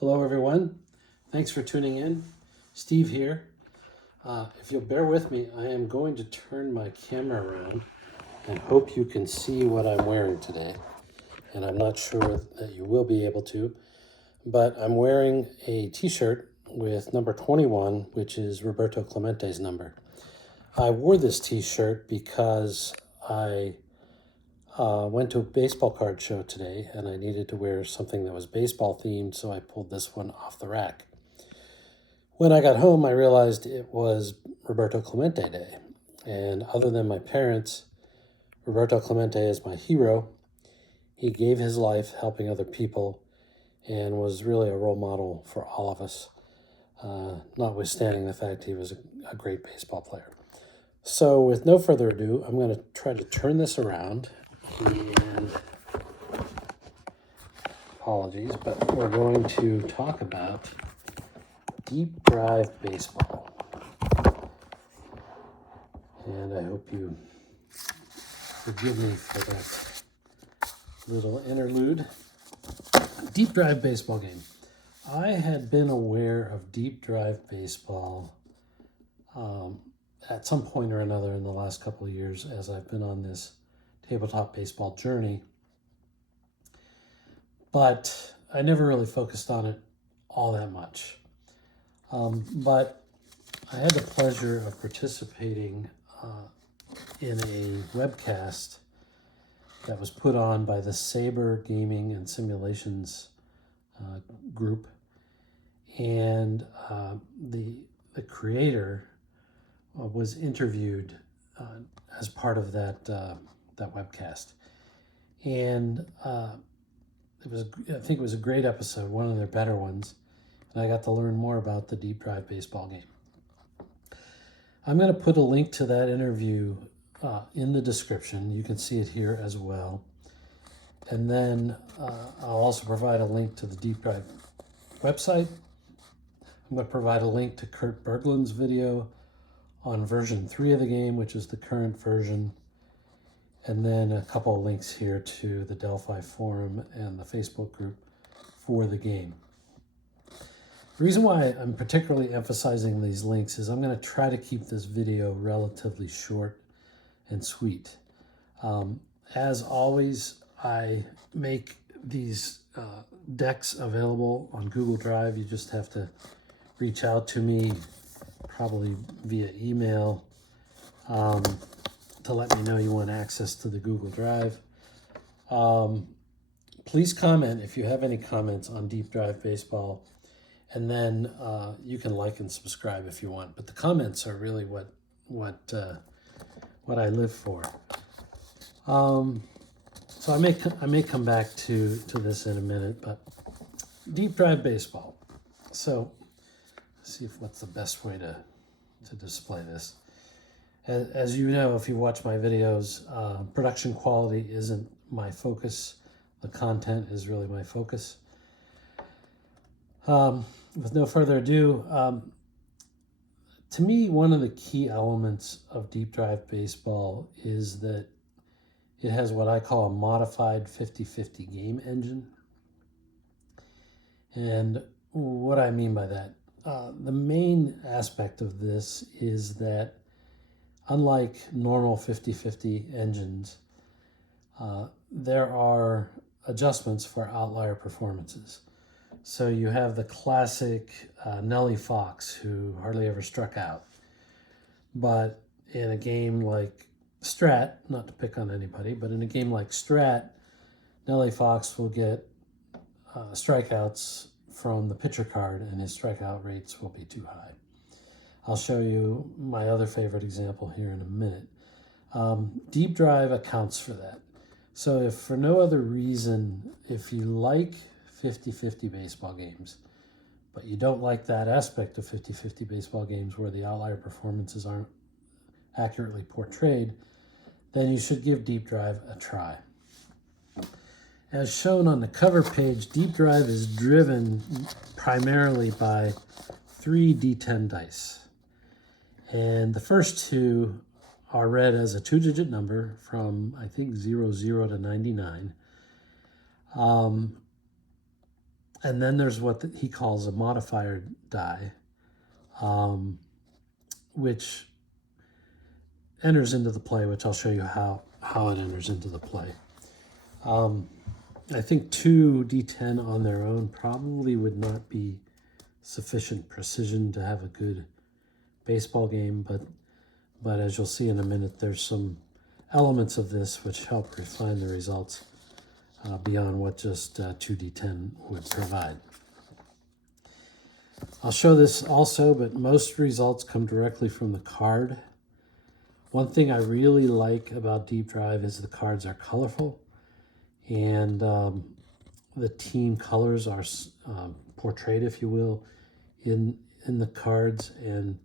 Hello everyone, thanks for tuning in. Steve here. If you'll bear with me, I am going to turn my camera around and hope you can see what I'm wearing today. And I'm not sure that you will be able to, but I'm wearing a t-shirt with number 21, which is Roberto Clemente's number. I wore this t-shirt because I went to a baseball card show today and I needed to wear something that was baseball themed, so I pulled this one off the rack. When I got home, I realized it was Roberto Clemente Day. And other than my parents, Roberto Clemente is my hero. He gave his life helping other people and was really a role model for all of us, notwithstanding the fact he was a great baseball player. So with no further ado, I'm going to try to turn this around. And apologies, but we're going to talk about deep drive baseball. And I hope you forgive me for that little interlude. Deep drive baseball game. I had been aware of deep drive baseball at some point or another in the last couple of years as I've been on this tabletop baseball journey, but I never really focused on it all that much. But I had the pleasure of participating in a webcast that was put on by the SABR Gaming and Simulations group, and the creator was interviewed as part of that webcast, and I think it was a great episode, one of their better ones, and I got to learn more about the deep drive baseball game. I'm going to put a link to that interview in the description. You can see it here as well. And then I'll also provide a link to the Deep Drive website. I'm going to provide a link to Kurt Bergland's video on version 3 of the game, which is the current version. And then a couple of links here to the Delphi forum and the Facebook group for the game. The reason why I'm particularly emphasizing these links is I'm going to try to keep this video relatively short and sweet. As always, I make these decks available on Google Drive. You just have to reach out to me, probably via email, to let me know you want access to the Google Drive. Please comment if you have any comments on Deep Drive Baseball. And then you can like and subscribe if you want. But the comments are really what I live for. So I may come back to this in a minute. But deep drive baseball. So let's see what's the best way to display this. As you know, if you watch my videos, production quality isn't my focus. The content is really my focus. With no further ado, to me, one of the key elements of deep drive baseball is that it has what I call a modified 50-50 game engine. And what I mean by that, the main aspect of this is that unlike normal 50-50 engines, there are adjustments for outlier performances. So you have the classic Nellie Fox, who hardly ever struck out. But in a game like Strat, not to pick on anybody, but in a game like Strat, Nellie Fox will get strikeouts from the pitcher card, and his strikeout rates will be too high. I'll show you my other favorite example here in a minute. Deep drive accounts for that. So if for no other reason, if you like 50-50 baseball games, but you don't like that aspect of 50-50 baseball games where the outlier performances aren't accurately portrayed, then you should give Deep Drive a try. As shown on the cover page, Deep Drive is driven primarily by 3 D10 dice. And the first 2 are read as a 2-digit number from, I think, 00 to 99. And then there's what he calls a modifier die, which enters into the play, which I'll show you how it enters into the play. I think 2 D10 on their own probably would not be sufficient precision to have a good baseball game, but as you'll see in a minute, there's some elements of this which help refine the results beyond what just 2D10 would provide. I'll show this also, but most results come directly from the card. One thing I really like about Deep Drive is the cards are colorful, and the team colors are portrayed, if you will, in the cards, and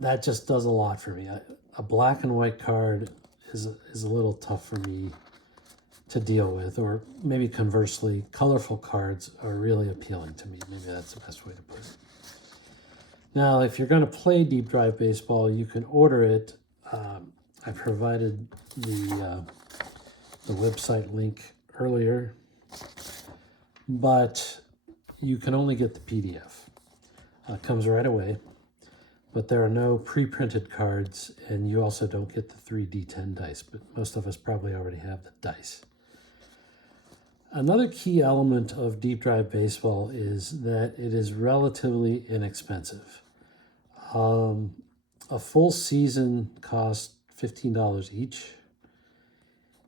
that just does a lot for me. A black and white card is a little tough for me to deal with, or maybe conversely, colorful cards are really appealing to me. Maybe that's the best way to put it. Now, if you're going to play Deep Drive Baseball, you can order it. I provided the website link earlier, but you can only get the PDF. It comes right away, but there are no pre-printed cards, and you also don't get the 3D10 dice, but most of us probably already have the dice. Another key element of Deep Drive Baseball is that it is relatively inexpensive. A full season costs $15 each.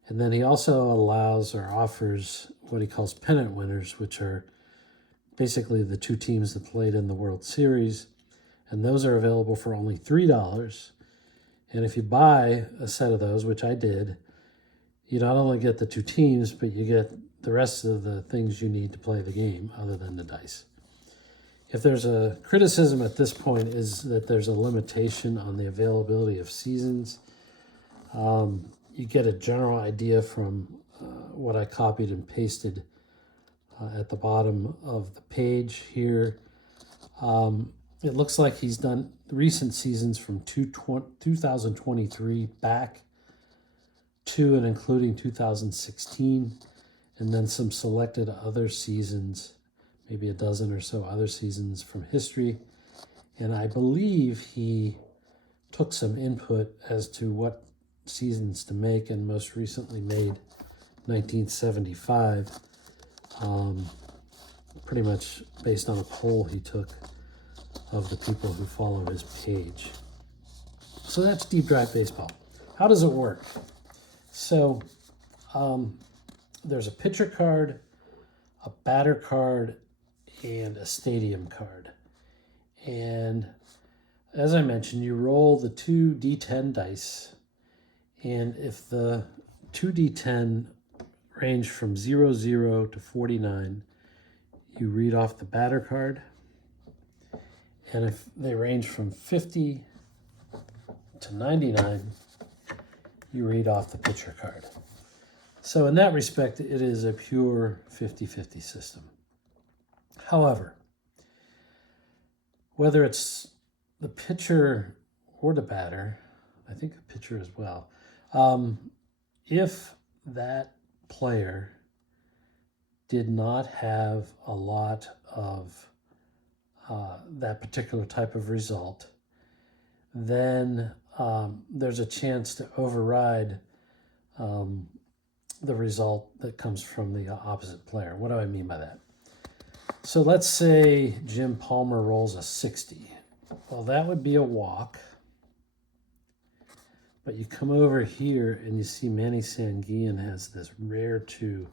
And then he also allows or offers what he calls pennant winners, which are basically the 2 teams that played in the World Series. And those are available for only $3. And if you buy a set of those, which I did, you not only get the 2 teams, but you get the rest of the things you need to play the game other than the dice. If there's a criticism at this point is that there's a limitation on the availability of seasons. You get a general idea from what I copied and pasted at the bottom of the page here. It looks like he's done recent seasons from 2023 back to and including 2016, and then some selected other seasons, maybe a dozen or so other seasons from history. And I believe he took some input as to what seasons to make, and most recently made 1975, pretty much based on a poll he took of the people who follow his page. So that's Deep Drive Baseball. How does it work? So there's a pitcher card, a batter card, and a stadium card. And as I mentioned, you roll the 2 D10 dice, and if the 2 D10 range from 00 to 49, you read off the batter card. And if they range from 50 to 99, you read off the pitcher card. So in that respect, it is a pure 50-50 system. However, whether it's the pitcher or the batter, I think the pitcher as well, if that player did not have a lot of that particular type of result, then there's a chance to override the result that comes from the opposite player. What do I mean by that? So let's say Jim Palmer rolls a 60. Well, that would be a walk. But you come over here and you see Manny Sanguillen has this rare 2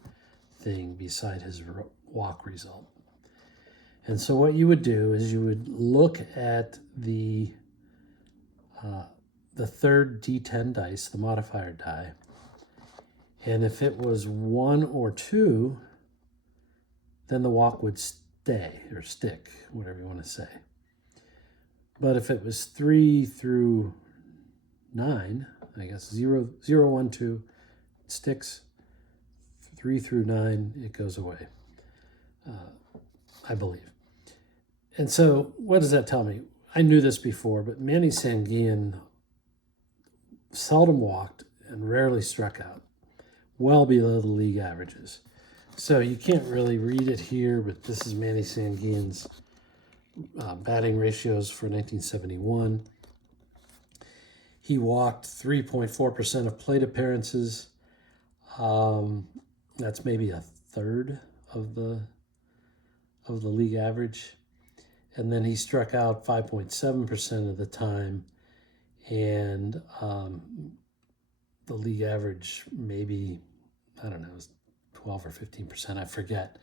thing beside his walk result. And so what you would do is you would look at the 3rd D10 dice, the modifier die, and if it was 1 or 2, then the walk would stay or stick, whatever you want to say. But if it was 3 through 9, I guess 0, 1, 2, it sticks. 3 through 9, it goes away, I believe. And so what does that tell me? I knew this before, but Manny Sanguillen seldom walked and rarely struck out, well below the league averages. So you can't really read it here, but this is Manny Sanguin's batting ratios for 1971. He walked 3.4% of plate appearances. That's maybe a third of the league average. And then he struck out 5.7% of the time, and the league average maybe, I don't know, it was 12 or 15%. I forget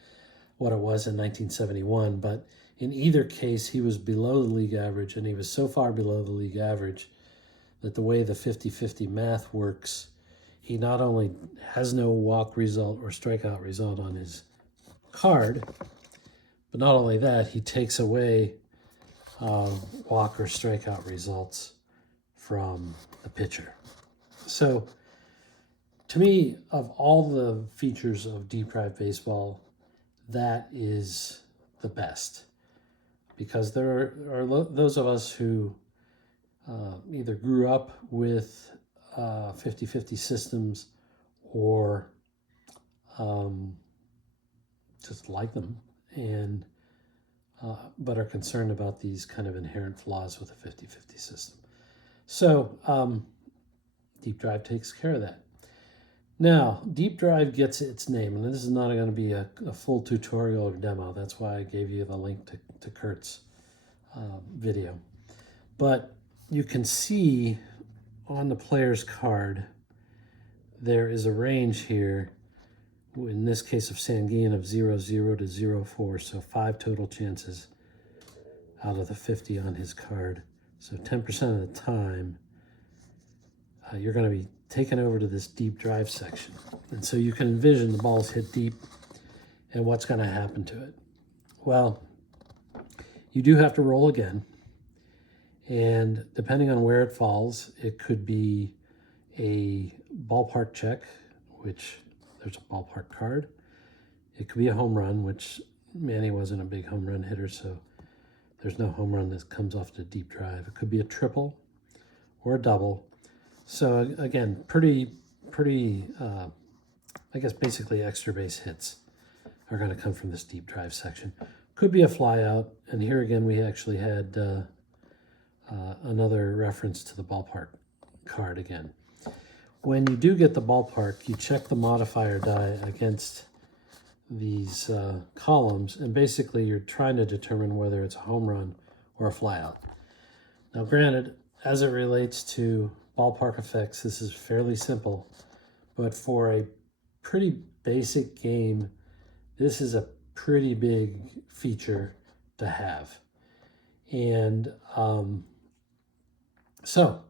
what it was in 1971, but in either case, he was below the league average, and he was so far below the league average that the way the 50-50 math works, he not only has no walk result or strikeout result on his card, but not only that, he takes away walk or strikeout results from the pitcher. So to me, of all the features of deep drive baseball, that is the best, because there are those of us who either grew up with 50-50 systems or just like them, and but are concerned about these kind of inherent flaws with a 50-50 system. So deep drive takes care of that. Now, deep drive gets its name, and this is not going to be a full tutorial or demo. That's why I gave you the link to Kurt's video. But you can see on the player's card, there is a range here, in this case of Sanguin, of 0-0 to 0-4, so 5 total chances out of the 50 on his card. So 10% of the time, you're going to be taken over to this deep drive section. And so you can envision the balls hit deep and what's going to happen to it. Well, you do have to roll again. And depending on where it falls, it could be a ballpark check, which there's a ballpark card. It could be a home run, which Manny wasn't a big home run hitter, so there's no home run that comes off the deep drive. It could be a triple or a double. So again, pretty, I guess basically extra base hits are going to come from this deep drive section. Could be a fly out, and here again we actually had another reference to the ballpark card again. When you do get the ballpark, you check the modifier die against these columns, and basically you're trying to determine whether it's a home run or a fly out. Now granted, as it relates to ballpark effects, this is fairly simple, but for a pretty basic game, this is a pretty big feature to have. And so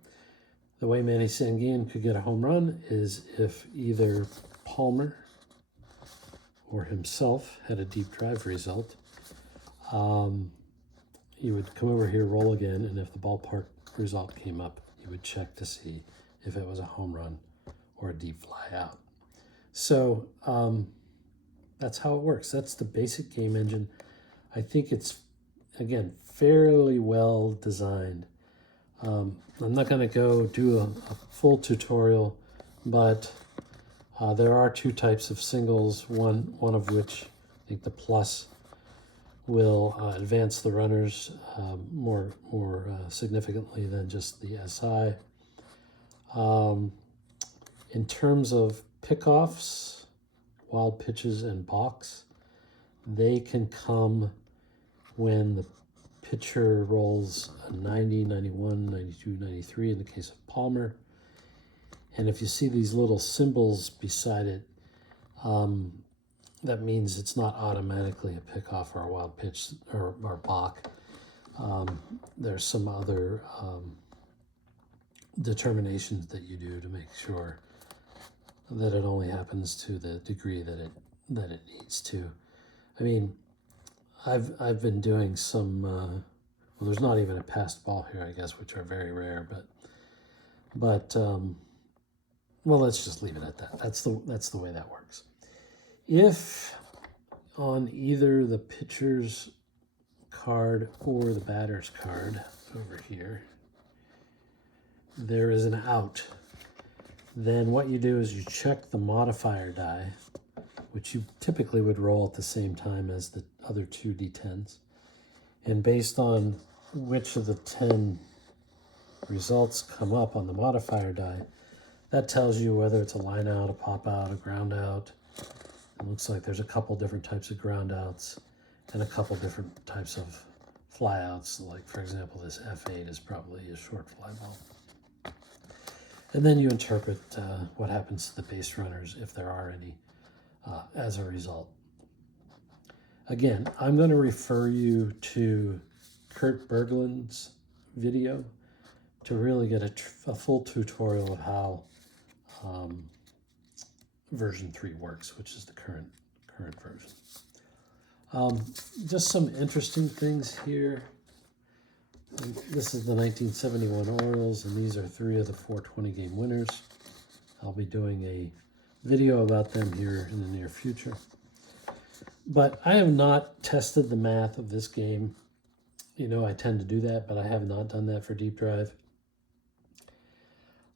the way Manny Sanguin could get a home run is if either Palmer or himself had a deep drive result. You would come over here, roll again, and if the ballpark result came up, you would check to see if it was a home run or a deep fly out. So that's how it works. That's the basic game engine. I think it's, again, fairly well designed. I'm not going to go do a full tutorial, but there are two types of singles, one of which, I think the plus, will advance the runners more significantly than just the SI. In terms of pickoffs, wild pitches, and balks, they can come when the pitcher rolls a 90, 91, 92, 93 in the case of Palmer. And if you see these little symbols beside it, that means it's not automatically a pickoff or a wild pitch or balk. There's some other determinations that you do to make sure that it only happens to the degree that it needs to. I mean, I've been doing some well, there's not even a passed ball here, I guess, which are very rare, but well, let's just leave it at that. That's the way that works. If on either the pitcher's card or the batter's card over here, there is an out, then what you do is you check the modifier die which you typically would roll at the same time as the other two D10s. And based on which of the 10 results come up on the modifier die, that tells you whether it's a line out, a pop out, a ground out. It looks like there's a couple different types of ground outs and a couple different types of fly outs. Like, for example, this F8 is probably a short fly ball. And then you interpret what happens to the base runners, if there are any, as a result. Again, I'm going to refer you to Kurt Bergland's video to really get a full tutorial of how version 3 works, which is the current version. Just some interesting things here. This is the 1971 Orioles, and these are 3 of the 420 game winners. I'll be doing a video about them here in the near future. But I have not tested the math of this game. You know, I tend to do that, but I have not done that for Deep Drive.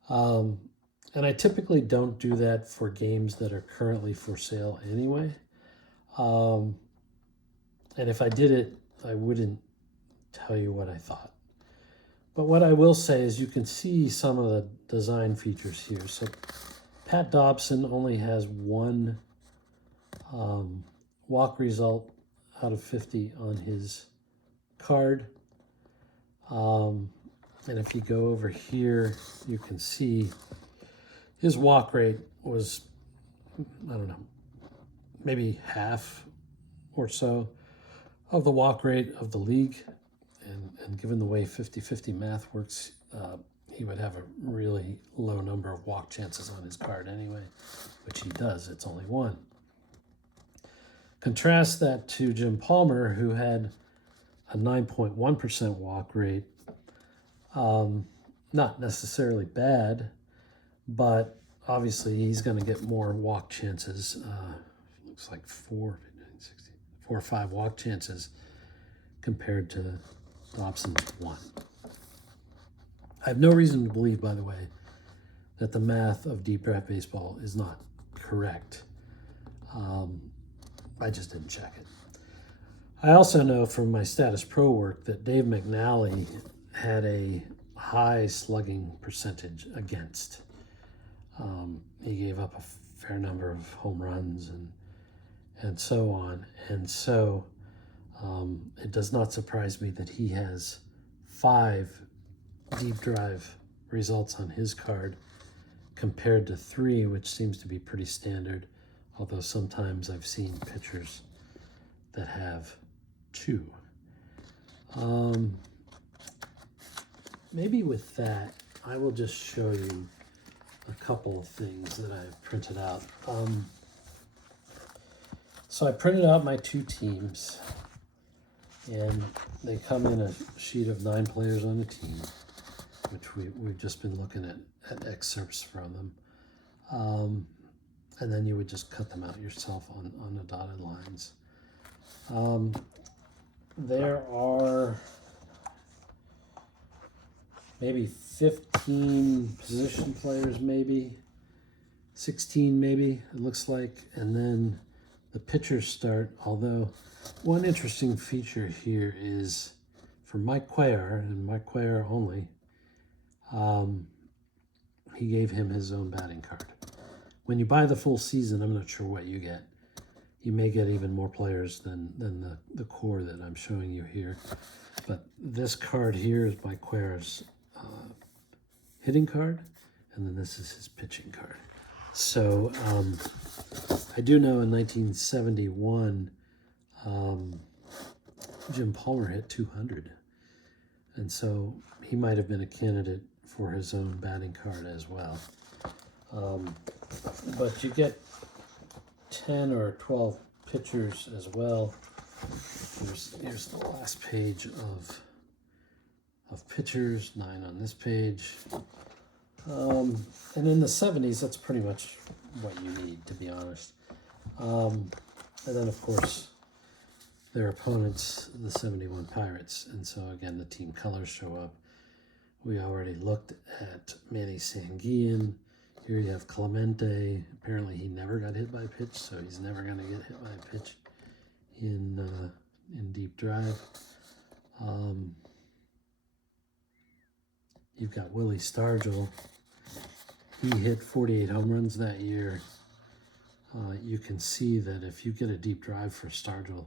And I typically don't do that for games that are currently for sale anyway. And if I did it, I wouldn't tell you what I thought. But what I will say is you can see some of the design features here. So Pat Dobson only has 1 walk result out of 50 on his card. And if you go over here, you can see his walk rate was, I don't know, maybe half or so of the walk rate of the league. And given the way 50-50 math works, he would have a really low number of walk chances on his card anyway, which he does. It's only 1. Contrast that to Jim Palmer, who had a 9.1% walk rate. Not necessarily bad, but obviously he's going to get more walk chances. Looks like 4 or 5 walk chances compared to Dobson's 1. I have no reason to believe, by the way, that the math of deep drive baseball is not correct. I just didn't check it. I also know from my Status Pro work that Dave McNally had a high slugging percentage against. He gave up a fair number of home runs and so on. And so it does not surprise me that he has 5 deep drive results on his card compared to 3, which seems to be pretty standard, although sometimes I've seen pitchers that have 2. Maybe with that, I will just show you a couple of things that I've printed out. So I printed out my 2 teams, and they come in a sheet of 9 players on a team, which we've just been looking at excerpts from them. And then you would just cut them out yourself on the dotted lines. There are maybe 15 position players, maybe 16 maybe, it looks like. And then the pitchers start, although one interesting feature here is for Mike Cuellar, and Mike Cuellar only, he gave him his own batting card. When you buy the full season, I'm not sure what you get. You may get even more players than the core that I'm showing you here. But this card here is Mike Cuellar's hitting card, and then this is his pitching card. So I do know in 1971, Jim Palmer hit 200. And so he might have been a candidate for his own batting card as well. But you get 10 or 12 pitchers as well. Here's the last page of pitchers, 9 on this page. And in the 70s, that's pretty much what you need, to be honest. And then, of course, their opponents, the 71 Pirates. And so, again, the team colors show up. We already looked at Manny Sanguillen. Here you have Clemente. Apparently he never got hit by a pitch, so he's never going to get hit by a pitch in deep drive. You've got Willie Stargell. He hit 48 home runs that year. You can see that if you get a deep drive for Stargell,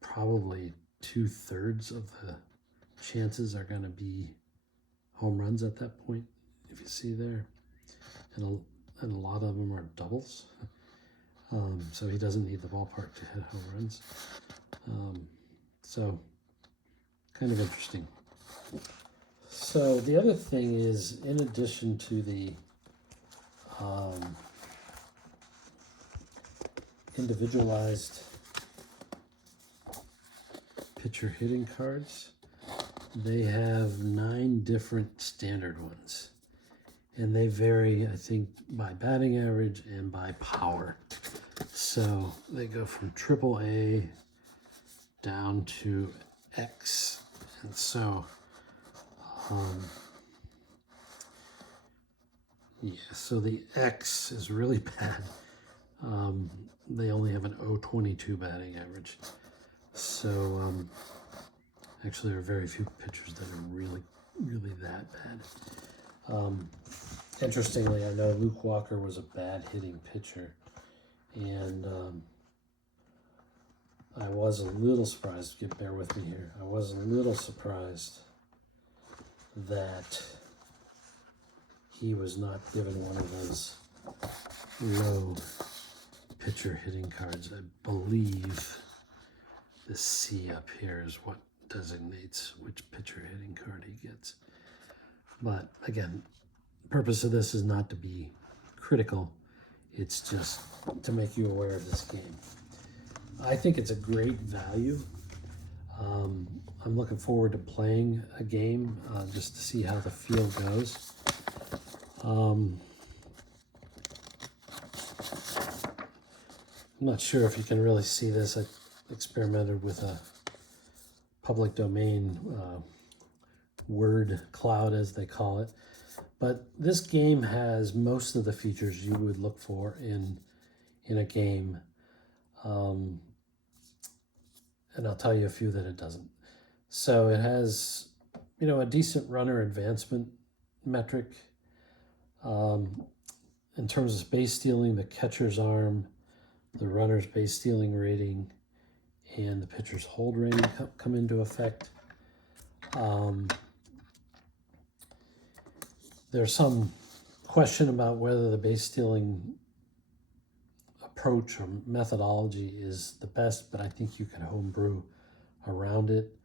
probably 2/3 of the chances are going to be home runs at that point, if you see there. And a lot of them are doubles. So he doesn't need the ballpark to hit home runs. So kind of interesting. So the other thing is, in addition to the individualized pitcher hitting cards, they have 9 different standard ones. And they vary, I think, by batting average and by power. So they go from AAA down to X. And so, yeah, so the X is really bad. They only have an .022 batting average. So, actually, there are very few pitchers that are really that bad. Interestingly, I know Luke Walker was a bad hitting pitcher, and I was a little surprised, bear with me here, I was a little surprised that he was not given one of those low pitcher hitting cards. I believe the C up here is what designates which pitcher hitting card he gets. But again, the purpose of this is not to be critical. It's just to make you aware of this game. I think it's a great value. I'm looking forward to playing a game just to see how the feel goes. I'm not sure if you can really see this. I experimented with a public domain word cloud, as they call it. But this game has most of the features you would look for in a game. And I'll tell you a few that it doesn't. So it has, a decent runner advancement metric. In terms of base stealing, the catcher's arm, the runner's base stealing rating, and the pitcher's hold rating come into effect. There's some question about whether the base stealing approach or methodology is the best, but I think you can homebrew around it.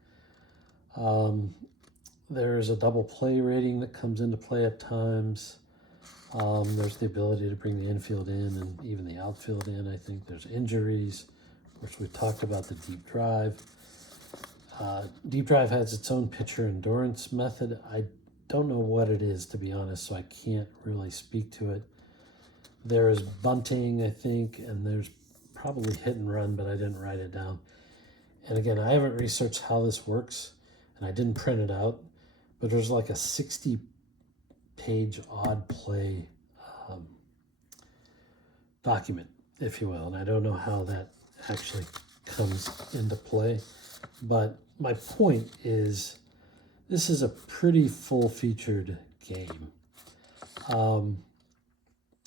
There's a double play rating that comes into play at times. There's the ability to bring the infield in and even the outfield in. I think there's injuries, which we talked about the deep drive. Deep drive has its own pitcher endurance method. I don't know what it is, to be honest, so I can't really speak to it. There is bunting, I think, and there's probably hit and run, but I didn't write it down. And again, I haven't researched how this works, and I didn't print it out, but there's like a 60-page odd play document, if you will, and I don't know how that actually comes into play. But my point is, this is a pretty full-featured game.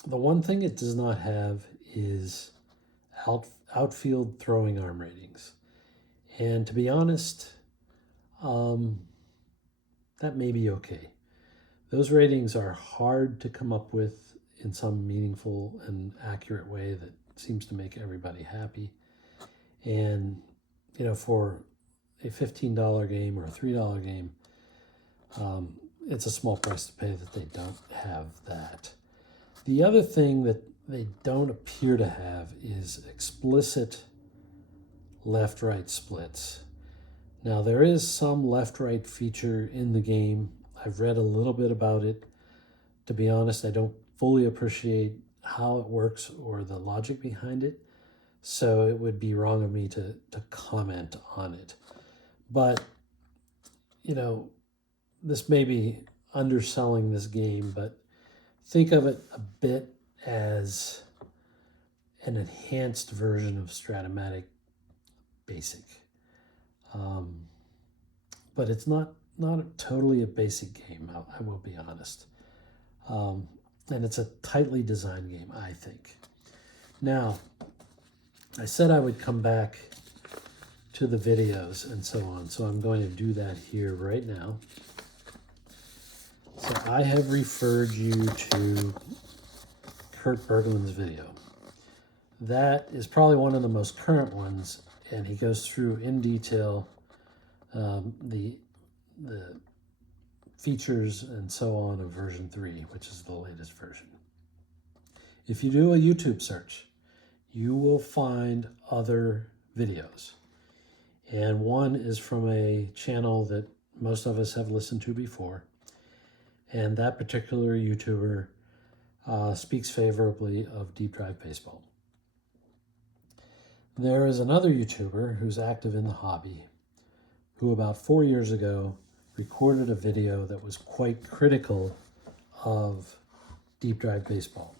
The one thing it does not have is outfield throwing arm ratings. And to be honest, that may be okay. Those ratings are hard to come up with in some meaningful and accurate way that seems to make everybody happy. And, for a $15 game or a $3 game, it's a small price to pay that they don't have that. The other thing that they don't appear to have is explicit left-right splits. Now, there is some left-right feature in the game. I've read a little bit about it. To be honest, I don't fully appreciate how it works or the logic behind it, so it would be wrong of me to comment on it. But, this may be underselling this game, but think of it a bit as an enhanced version of Stratomatic Basic. But it's not totally a basic game, I will be honest. And it's a tightly designed game, I think. Now, I said I would come back to the videos and so on, so I'm going to do that here right now. So I have referred you to Kurt Bergland's video. That is probably one of the most current ones, and he goes through in detail the features and so on of version 3, which is the latest version. If you do a YouTube search, you will find other videos. And one is from a channel that most of us have listened to before. And that particular YouTuber speaks favorably of deep drive baseball. There is another YouTuber who's active in the hobby who about 4 years ago recorded a video that was quite critical of deep drive baseball.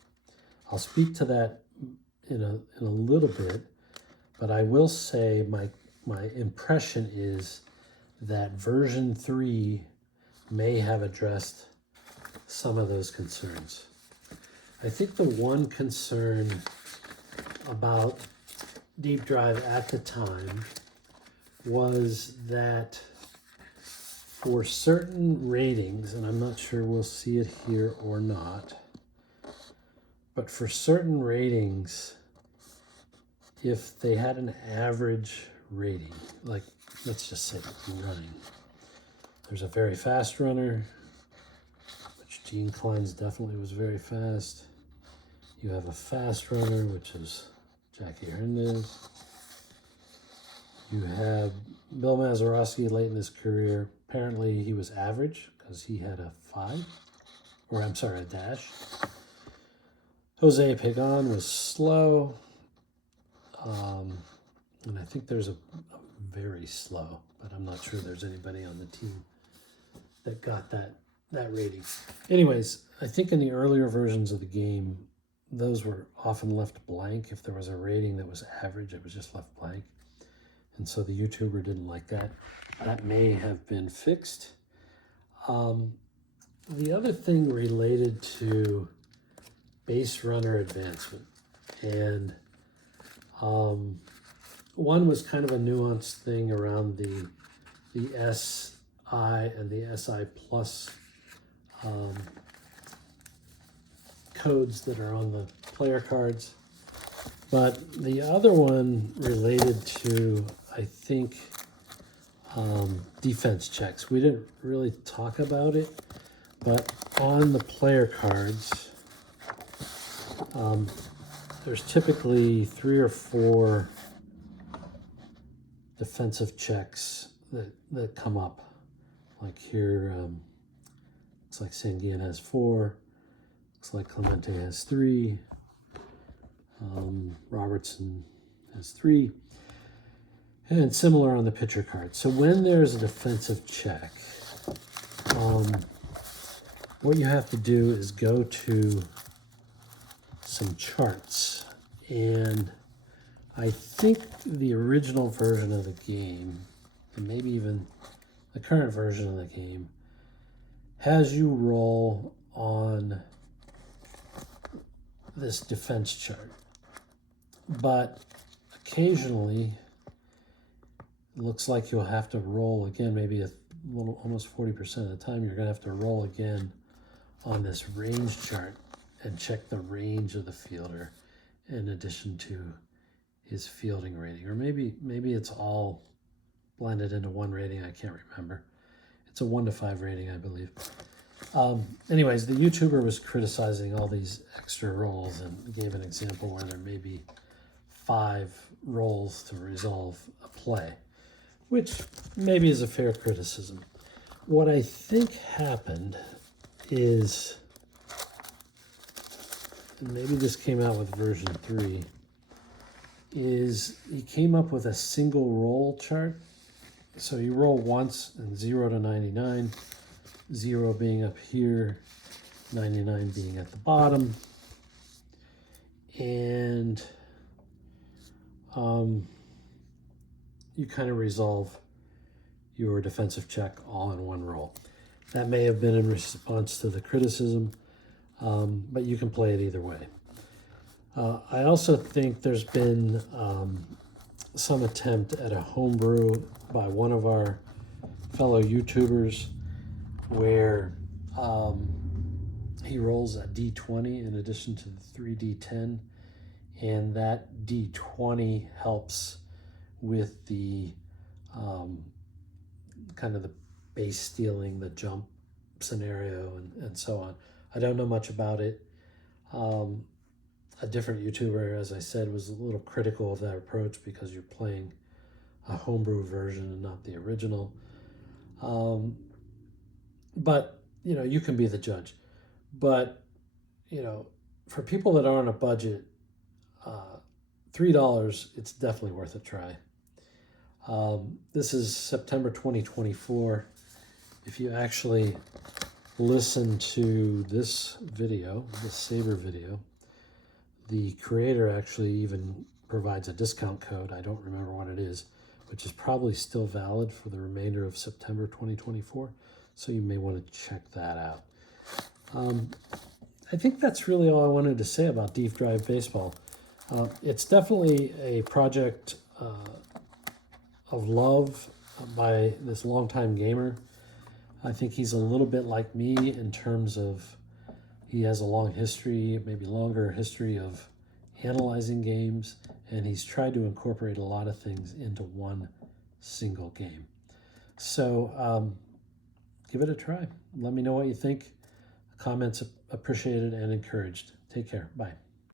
I'll speak to that in a little bit, but I will say my impression is that version 3 may have addressed some of those concerns. I think the one concern about deep drive at the time was that for certain ratings, and I'm not sure we'll see it here or not, but for certain ratings, if they had an average rating, like let's just say running, there's a very fast runner, which Gene Klein's definitely was very fast. You have a fast runner, which is Jackie Hernandez. You have Bill Mazeroski late in his career. Apparently he was average because he had a 5, or I'm sorry, a dash. Jose Pagan was slow. And I think there's a very slow, but I'm not sure there's anybody on the team that got that rating. Anyways, I think in the earlier versions of the game, those were often left blank. If there was a rating that was average, it was just left blank. And so the YouTuber didn't like that. That may have been fixed. The other thing related to base runner advancement, and one was kind of a nuanced thing around the SI and the SI plus codes that are on the player cards. But the other one related to, I think, defense checks. We didn't really talk about it, but on the player cards, there's typically 3 or 4 defensive checks that come up. Like here, looks like Sanguian has 4. Looks like Clemente has 3. Robertson has 3. And similar on the pitcher card. So when there's a defensive check, what you have to do is go to some charts. And I think the original version of the game, and maybe even the current version of the game, has you roll on this defense chart. But occasionally, it looks like you'll have to roll again, maybe a little, almost 40% of the time, you're going to have to roll again on this range chart and check the range of the fielder in addition to his fielding rating. Or maybe it's all blended into one rating, I can't remember. It's a 1 to 5 rating, I believe. Anyways, the YouTuber was criticizing all these extra rolls and gave an example where there may be 5 rolls to resolve a play, which maybe is a fair criticism. What I think happened is, and maybe this came out with version 3, is he came up with a single roll chart. So you roll once and 0 to 99, 0 being up here, 99 being at the bottom. And you kind of resolve your defensive check all in one roll. That may have been in response to the criticism, but you can play it either way. I also think there's been some attempt at a homebrew by one of our fellow YouTubers where he rolls a D20 in addition to the 3D10, and that D20 helps with the kind of the base stealing, the jump scenario, and so on. I don't know much about it. A different YouTuber, as I said, was a little critical of that approach because you're playing a homebrew version and not the original. But, you know, you can be the judge. But, you know, for people that are on a budget, $3, it's definitely worth a try. This is September 2024. If you actually listen to this video, this SABR video, the creator actually even provides a discount code. I don't remember what it is, which is probably still valid for the remainder of September 2024. So you may want to check that out. I think that's really all I wanted to say about Deep Drive Baseball. It's definitely a project of love by this longtime gamer. I think he's a little bit like me in terms of he has a long history, maybe longer history of analyzing games, and he's tried to incorporate a lot of things into one single game. So give it a try. Let me know what you think. Comments appreciated and encouraged. Take care. Bye.